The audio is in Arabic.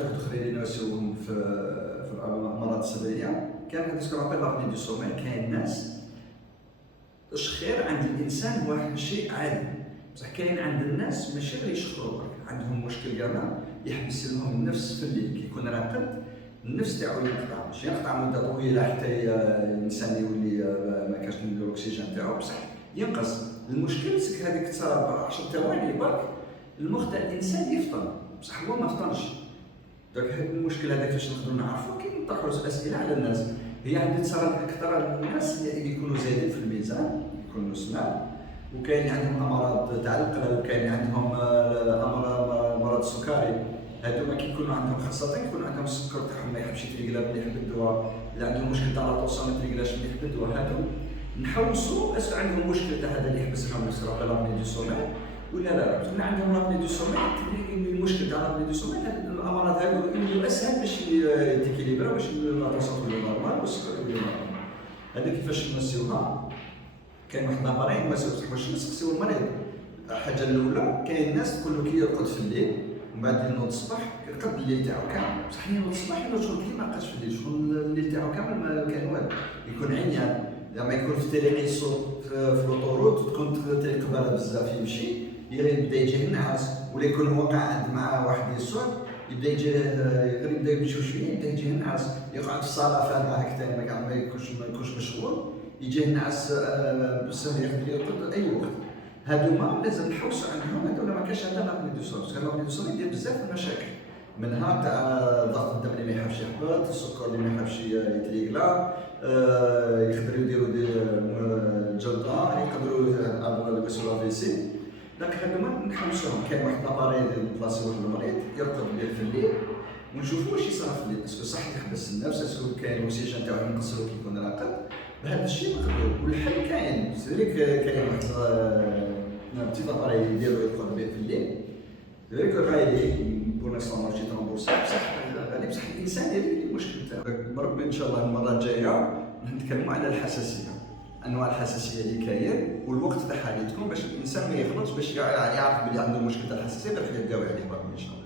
هادوك الاخرين اللي نسوهم في الامراض الصدريه، كان هذا سكو ابل لابني دو سومي. كاين ناس التشخير عند الانسان هو شيء عادي، بصح كاين عند الناس ماشي غير يشخروا برك، عندهم مشكل كاع يحبس لهم النفس في الليل كي يكون راقد، النفس تاعو ينقطع، ماشي ينقطع مده طويله حتى الانسان يولي ما كاش الاكسجين تاعو، بصح ينقص. المشكل سك هذيك تصرا 10 ثواني برك المخ تاع الانسان يفطن، بصح هو ما فطنش. دونك هذا المشكل هذاك فاش نقدروا نعرفوا كي نطرحوا اسئله على الناس. هي عندي تصرا اكثر الناس اللي يكونوا زايدين في الميزان، يكونوا سمان، وكاين اللي عندهم امراض تاع القلب، وكاين اللي عندهم مرض السكري. هادوما كيكونوا عندهم خاصه يكون عندهم السكر تاعهم ما يحبش يتريقلا مليح بالدواء، اللي عندهم مشكل تاع لاطوسا ما يتريقلاش مليح بالدواء، هادو نحوسوا اسكو عندهم مشكل تاع هذا اللي يحبس لهم النفس راه لابني دو سومي ولا لا. كنا عندهم لابني دو سومي، المشكل تاع لابني دو سومي الامراض هادو يوليو اسهل باش يتيكيليبرا، باش لاطوسا تولي نورمال والسكر يولي نورمال. هذا كيفاش نمسيوها؟ كاين واحد لابارين نمسيو بصح باش نسقسيو المريض. الحاجه الاولى كاين ناس تقول له كي يرقد في الليل ومن بعد ينوض الصباح يرقد الليل تاعو كامل، بصح ينوض الصباح ينوض شغل كي ما بقاش في الليل، شغل الليل تاعو كامل ما كان والو، يكون عيان. لما يكون في تيليغيسو في لوطوروت تكون تيقبل بزاف يمشي يبدا يجيه النعاس، ولا يكون هو قاعد مع واحد يسود يبدا يجيه غير يبدا يمشي شويه يبدا يجيه النعاس، يقعد في الصاله فارغه هكذا كاع ما يكونش مشغول يجيه النعاس بزاف يقدر يرقد اي وقت. هادوما لازم نحوسوا عندهم، هادوما ما كاينش عندنا لابني دو سومي، باسكو لابني دو سومي يدير بزاف المشاكل، منها تاع ضغط الدم اللي ما يحبش يهبط، السكر اللي ما يحبش يتريقلا، يقدروا يديروا الجلطه، يقدروا يلبسوا لافيسي. دونك هادوما نحوسوهم. كاين واحد لاباري بلاصيوه للمريض يرقد به في الليل ونشوفوا واش يصرا في الليل، اسكو صح يحبس النفس، اسكو كاين الاكسجين تاعو ينقص كي يكون راقد. بهذا الشيء نقدروا. والحل كاين سيريك، كاين واحد بتي لاباري يديروا يرقد به في الليل، سيريك غالي بور لانستون ماشي ترومبورسي، بصح غالي بصح الانسان يدير المشكل تاعو. بربي ان شاء الله المره الجايه نتكلموا على الحساسيه، انواع الحساسيه اللي كاين والوقت تاعها اللي تكون، باش الانسان ما يغلطش، باش يعرف بلي عنده مشكل تاع الحساسيه باش يداوي عليه بربي ان شاء الله.